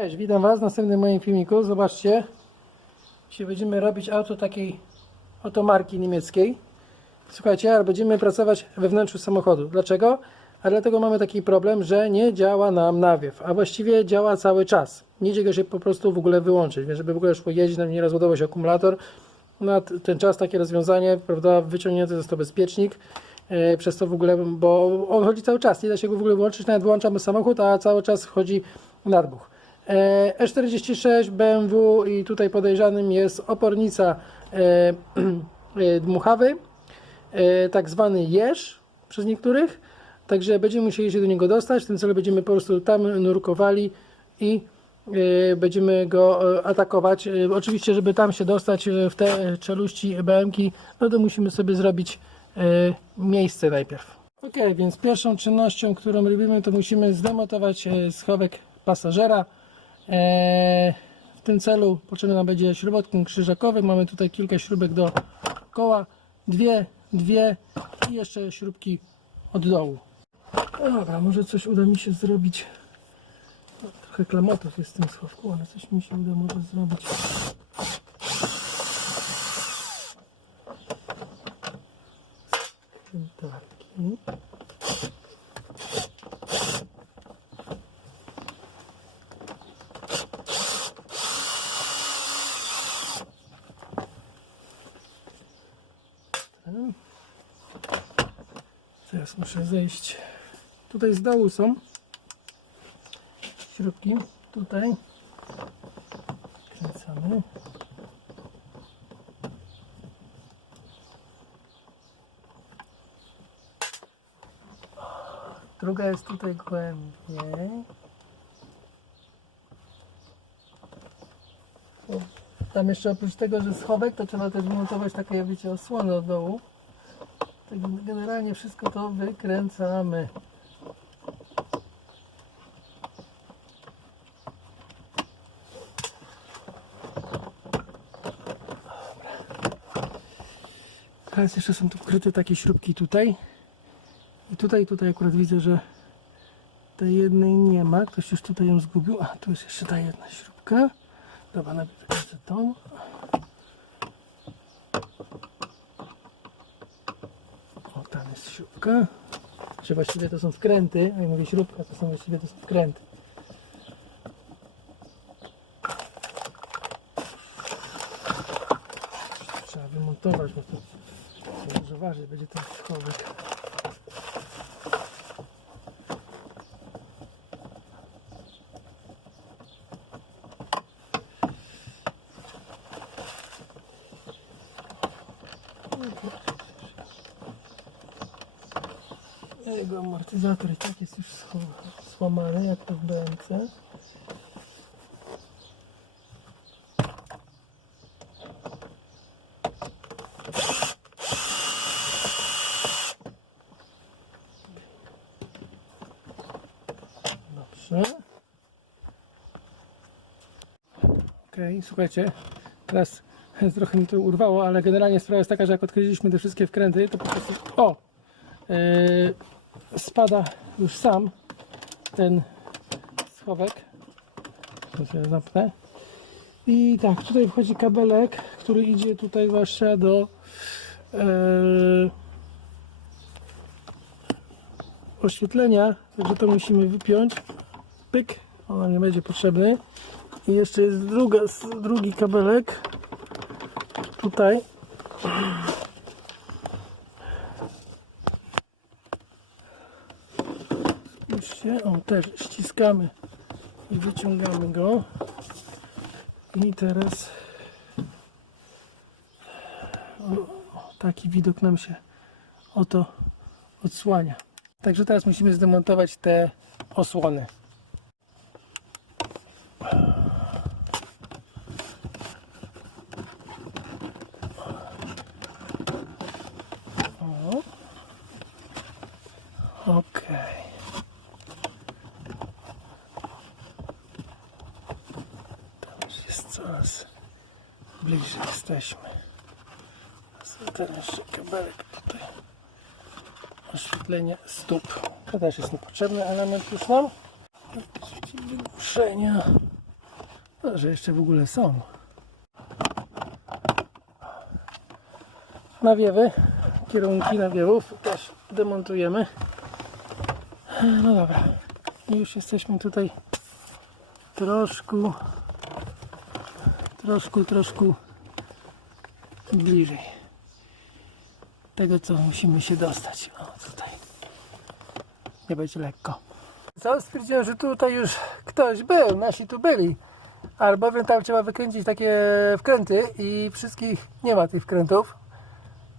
Cześć, witam Was w następnym moim filmiku. Zobaczcie, dzisiaj będziemy robić auto takiej oto marki niemieckiej. Słuchajcie, ale będziemy pracować we wnętrzu samochodu. Dlaczego? A dlatego mamy taki problem, że nie działa nam nawiew, a właściwie działa cały czas. Nie idzie go się po prostu w ogóle wyłączyć, więc żeby w ogóle szło jeździć, nam nie rozładował się akumulator. Na t- ten czas takie rozwiązanie, prawda, wyciągnięty to bezpiecznik. e, Przez to w ogóle, bo on chodzi cały czas, nie da się go w ogóle wyłączyć, nawet wyłączamy samochód, a cały czas chodzi nadbuch. E, E46 BMW i tutaj podejrzanym jest opornica e, e, dmuchawy, e, tak zwany jeż przez niektórych, także będziemy musieli się do niego dostać, w tym celu będziemy po prostu tam nurkowali i e, będziemy go e, atakować. E, Oczywiście, żeby tam się dostać e, w te czeluści BMki, no to musimy sobie zrobić e, miejsce najpierw. Ok, więc pierwszą czynnością, którą robimy, to musimy zdemontować e, schowek pasażera. E, W tym celu potrzebny nam będzie śrubotkin krzyżakowy. Mamy tutaj kilka śrubek do koła. Dwie, dwie i jeszcze śrubki od dołu. Dobra, może coś uda mi się zrobić. No, trochę klamotów jest w tym schowku, ale coś mi się uda może zrobić. Taki. Teraz muszę zejść. Tutaj z dołu są śrubki. Tutaj kręcamy. Druga jest tutaj głębiej. Tam jeszcze oprócz tego, że schowek, to trzeba też montować takie, wiecie, osłony od dołu. Tak generalnie wszystko to wykręcamy. Teraz jeszcze są tu wkryte takie śrubki tutaj. I tutaj, tutaj akurat widzę, że tej jednej nie ma. Ktoś już tutaj ją zgubił. A, tu jest jeszcze ta jedna śrubka. Dobra, najpierw tą. O, tam jest śrubka. Czy właściwie to są wkręty, a jak mówię śrubka, to są właściwie to są wkręty. Trzeba wymontować, bo to, to dużo waży będzie ten schowek. Jego amortyzator i tak jest już złamany, jak to w BMC. Okej, słuchajcie, teraz trochę mi to urwało, ale generalnie sprawa jest taka, że jak odkryliśmy te wszystkie wkręty, to po prostu... O! Yy, spada już sam ten schowek. Się zamknę. I tak, tutaj wchodzi kabelek, który idzie tutaj zwłaszcza do yy, oświetlenia, także to musimy wypiąć. Pyk, ona nie będzie potrzebny. I jeszcze jest druga, drugi kabelek tutaj. Spójrzcie, on też ściskamy i wyciągamy go. I teraz taki widok nam się oto odsłania. Także teraz musimy zdemontować te osłony. O. Okej. Tam już jest coraz bliżej jesteśmy. Teraz jeszcze kabelek tutaj. Oświetlenie stóp. To też jest niepotrzebny element już nam. Wygłuszenia. Szkoda, że jeszcze w ogóle są. Nawiewy, kierunki nawiewów też demontujemy. No dobra. Już jesteśmy tutaj troszkę, troszkę, troszkę bliżej tego, co musimy się dostać. O, tutaj. Nie będzie lekko. Co? Stwierdziłem, że tutaj już ktoś był, nasi tu byli. Albowiem tam trzeba wykręcić takie wkręty i wszystkich nie ma tych wkrętów.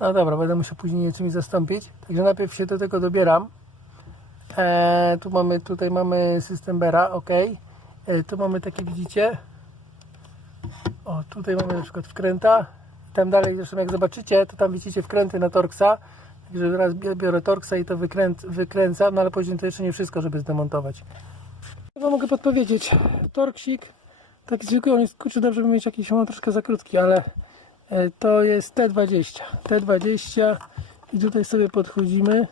No dobra, będę musiał później czymś zastąpić. Także najpierw się do tego dobieram. E, tu mamy, tutaj mamy system Bera, ok. E, tu mamy takie, widzicie. O, tutaj mamy na przykład wkręta. Tam dalej, zresztą jak zobaczycie, to tam widzicie wkręty na Torxa. Także teraz bi- biorę Torxa i to wykręc, wykręcam, no ale później to jeszcze nie wszystko, żeby zdemontować. Chyba mogę podpowiedzieć. Torksik, taki zwykły, on jest, kurczę, dobrze by mieć jakiś, on troszkę za krótki, ale e, to jest T20. T20 i tutaj sobie podchodzimy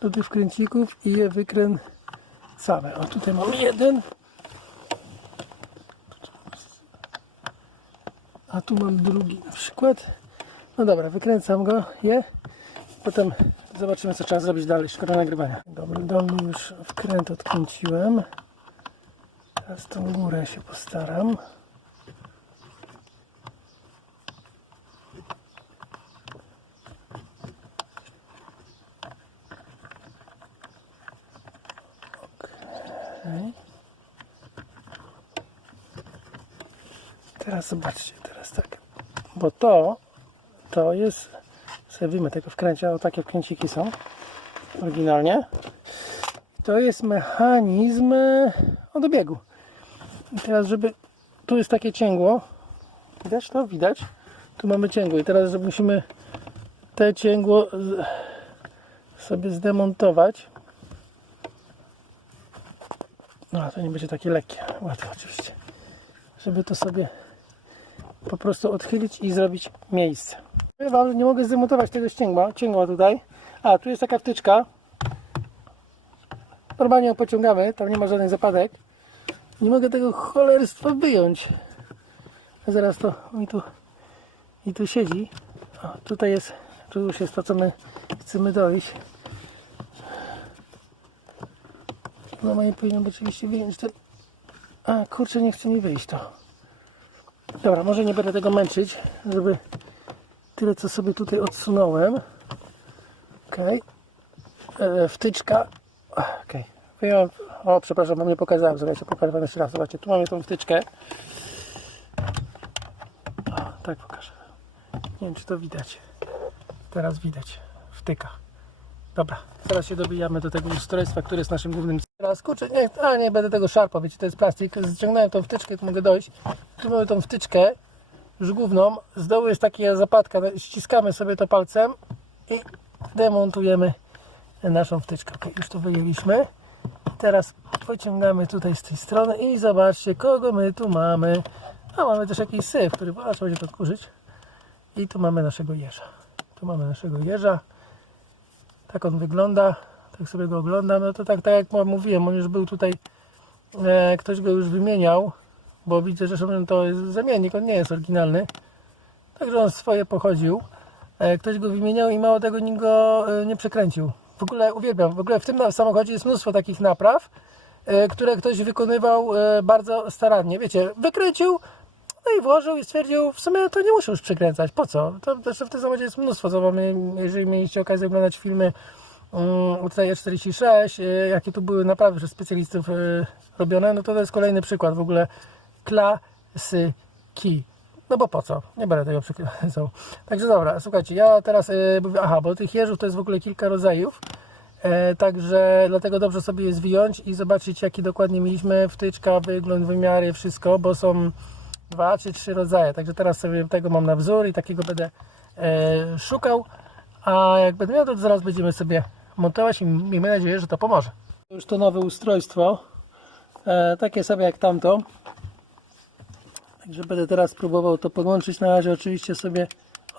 do tych wkręcików i je wykręcamy. O, tutaj mam jeden. A tu mam drugi na przykład. No dobra, wykręcam go, je. Potem zobaczymy, co trzeba zrobić dalej. Szkoda nagrywania. Dobra, dolny już wkręt odkręciłem. Teraz tą górę się postaram. Teraz zobaczcie. Bo to, to jest, sobie tego wkręcia, o takie wkręciki są oryginalnie. To jest mechanizm e, od biegu. I teraz, żeby, tu jest takie cięgło, widać to? Widać. Tu mamy cięgło i teraz, musimy te cięgło sobie zdemontować. No, to nie będzie takie lekkie, łatwe oczywiście. Żeby to sobie po prostu odchylić i zrobić miejsce. Powiem Wam, nie mogę zdemontować tego ścięgła, cięgła tutaj. A, tu jest taka wtyczka. Normalnie ją pociągamy, tam nie ma żadnych zapadek. Nie mogę tego cholerstwa wyjąć. Zaraz to mi tu i tu siedzi. O, tutaj jest, tu już jest to, co my chcemy dojść. No moje powinno oczywiście wyjąć ten... A, kurczę, nie chce mi wyjść to. Dobra, może nie będę tego męczyć, żeby tyle co sobie tutaj odsunąłem. Ok. E, wtyczka. Ok. Wyjąłem. O, przepraszam, bo nie pokazałem. Zobaczcie, pokażę wam jeszcze raz. Zobaczcie, tu mamy tą wtyczkę. O, tak pokażę. Nie wiem, czy to widać. Teraz widać. Wtyka. Dobra, teraz się dobijamy do tego ustrojstwa, które jest naszym głównym Teraz kurczę, nie, a nie będę tego szarpał, wiecie, to jest plastik. Ściągnąłem tą wtyczkę, tu mogę dojść. Tu mamy tą wtyczkę, już główną. Z dołu jest taka zapadka, ściskamy sobie to palcem i demontujemy naszą wtyczkę. Ok, już to wyjęliśmy. Teraz pociągamy tutaj z tej strony i zobaczcie, kogo my tu mamy. A mamy też jakiś syf, który trzeba będzie to odkurzyć. I tu mamy naszego jeża. Tu mamy naszego jeża. Tak on wygląda. Tak sobie go oglądam. No to tak, tak jak mówiłem, on już był tutaj, e, ktoś go już wymieniał, bo widzę, że to jest zamiennik, on nie jest oryginalny. Także on swoje pochodził. E, ktoś go wymieniał i mało tego nikt go e, nie przekręcił. W ogóle uwielbiam, w ogóle w tym samochodzie jest mnóstwo takich napraw, e, które ktoś wykonywał e, bardzo starannie. Wiecie, wykręcił, no i włożył i stwierdził, w sumie to nie muszę już przekręcać. Po co? To też w tym samochodzie jest mnóstwo. Co mamy, jeżeli mieliście okazję oglądać filmy um, tutaj E46, e, jakie tu były naprawdę przez specjalistów e, robione, no to to jest kolejny przykład w ogóle klasyki. No bo po co? Nie będę tego przekręcał. Także dobra, słuchajcie, ja teraz e, mówię, aha, bo tych jeżów to jest w ogóle kilka rodzajów. Także dlatego dobrze sobie je zwiąć i zobaczyć jaki dokładnie mieliśmy wtyczka, wygląd, wymiary, wszystko, bo są dwa czy trzy rodzaje. Także teraz sobie tego mam na wzór i takiego będę szukał. A jak będę miał, to zaraz będziemy sobie montować i miejmy nadzieję, że to pomoże. Już to nowe ustrojstwo, e, takie sobie jak tamto. Także będę teraz próbował to podłączyć. Na razie oczywiście sobie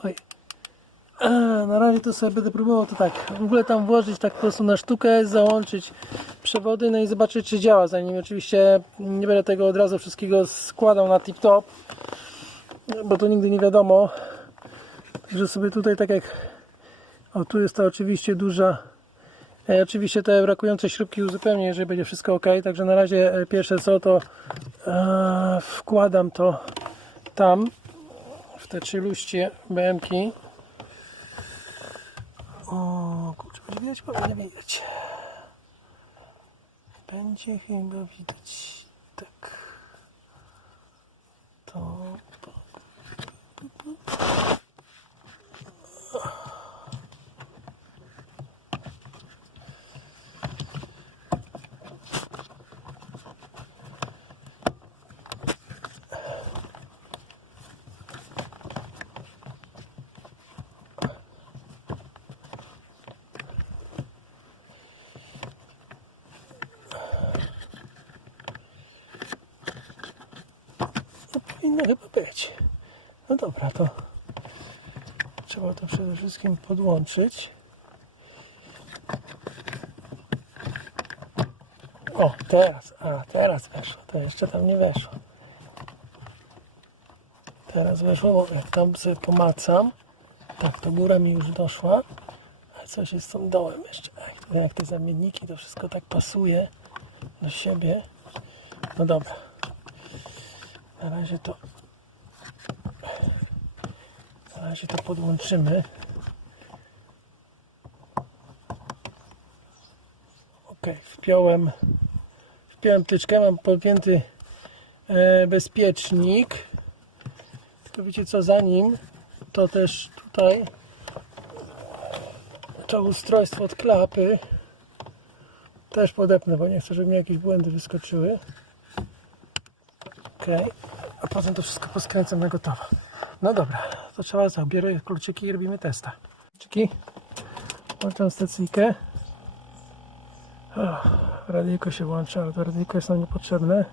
oj, E, Na razie to sobie będę próbował to tak w ogóle tam włożyć tak po prostu na sztukę, załączyć przewody, no i zobaczyć czy działa. Zanim oczywiście nie będę tego od razu wszystkiego składał na tip top, bo to nigdy nie wiadomo. Także sobie tutaj tak jak o tu jest ta oczywiście duża oczywiście te brakujące śrubki uzupełnię, jeżeli będzie wszystko ok. Także na razie e, pierwsze co to e, wkładam to tam w te trzy luście BM-ki. O, kurczę, będzie widać? Powinno widać. Będzie chyba widać. Tak. To. Powinno chyba być. No dobra, to trzeba to przede wszystkim podłączyć. O, teraz, a teraz weszło, to jeszcze tam nie weszło. Teraz weszło, bo jak tam sobie pomacam, tak, to góra mi już doszła, a coś jest tym dołem jeszcze. Ach, Jak te zamienniki, to wszystko tak pasuje do siebie. No dobra. Na razie to na razie to podłączymy. Ok, wpiąłem wpiąłem tyczkę, mam podpięty e, bezpiecznik. Tylko wiecie co, za nim to też tutaj to ustrojstwo od klapy też podepnę, bo nie chcę, żeby mi jakieś błędy wyskoczyły. Ok, a potem to wszystko poskręcam na gotowo. No dobra, to trzeba co? Kluczyki i robimy testa. Kluczyki, włączam stacyjkę. O, radyjko się włącza, ale to radyjko jest nam niepotrzebne.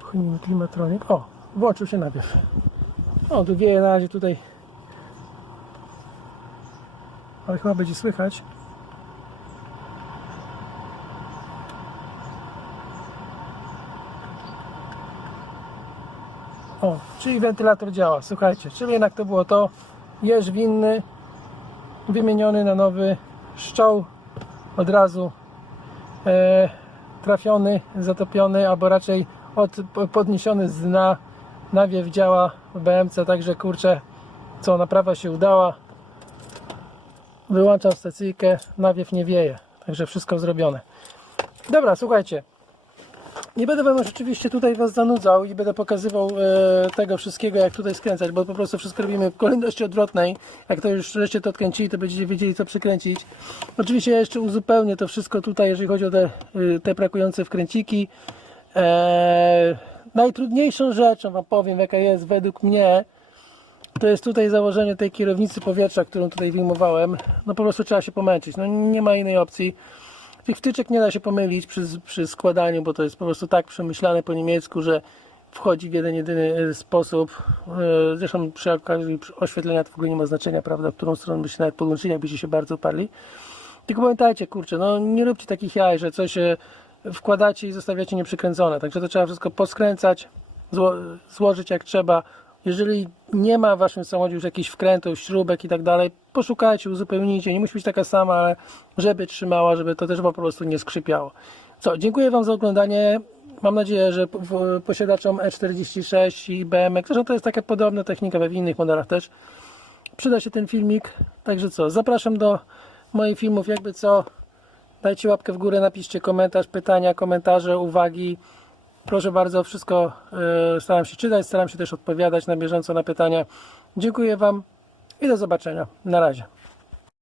Pchnijmy klimatronik. O, włączył się najpierw. O, tu wieje na razie tutaj. Ale chyba będzie słychać. Czyli wentylator działa, słuchajcie, czyli jednak to było to, jeż winny, wymieniony na nowy, szczał od razu e, trafiony, zatopiony, albo raczej od, po- podniesiony z dna, nawiew działa w BMC, także kurczę, co, naprawa się udała, wyłączam stacyjkę, nawiew nie wieje, także wszystko zrobione. Dobra, słuchajcie, nie będę Wam już oczywiście tutaj Was zanudzał i będę pokazywał e, tego wszystkiego, jak tutaj skręcać, bo po prostu wszystko robimy w kolejności odwrotnej. Jak to już żeście to odkręcili, to będziecie wiedzieli, co przykręcić. Oczywiście ja jeszcze uzupełnię to wszystko tutaj, jeżeli chodzi o te, y, te brakujące wkręciki. E, najtrudniejszą rzeczą Wam powiem, jaka jest według mnie, to jest tutaj założenie tej kierownicy powietrza, którą tutaj wyjmowałem. No po prostu trzeba się pomęczyć, no nie ma innej opcji. Tych wtyczek nie da się pomylić przy, przy składaniu, bo to jest po prostu tak przemyślane po niemiecku, że wchodzi w jeden jedyny e, sposób. E, Zresztą przy okazji oświetlenia to w ogóle nie ma znaczenia, prawda, w którą stronę byście nawet podłączyli, jakbyście się bardzo uparli. Tylko pamiętajcie, kurczę, no nie róbcie takich jaj, że coś e, wkładacie i zostawiacie nieprzykręcone. Także to trzeba wszystko poskręcać, zło, złożyć jak trzeba. Jeżeli nie ma w waszym samochodzie już jakichś wkrętów, śrubek i tak dalej, poszukajcie, uzupełnijcie. Nie musi być taka sama, ale żeby trzymała, żeby to też po prostu nie skrzypiało. Co, dziękuję Wam za oglądanie. Mam nadzieję, że posiadaczom E46 i BMX, zresztą to jest taka podobna technika we w innych modelach też, przyda się ten filmik. Także co, zapraszam do moich filmów, jakby co, dajcie łapkę w górę, napiszcie komentarz, pytania, komentarze, uwagi. Proszę bardzo, wszystko e, staram się czytać, staram się też odpowiadać na bieżąco na pytania. Dziękuję Wam i do zobaczenia. Na razie.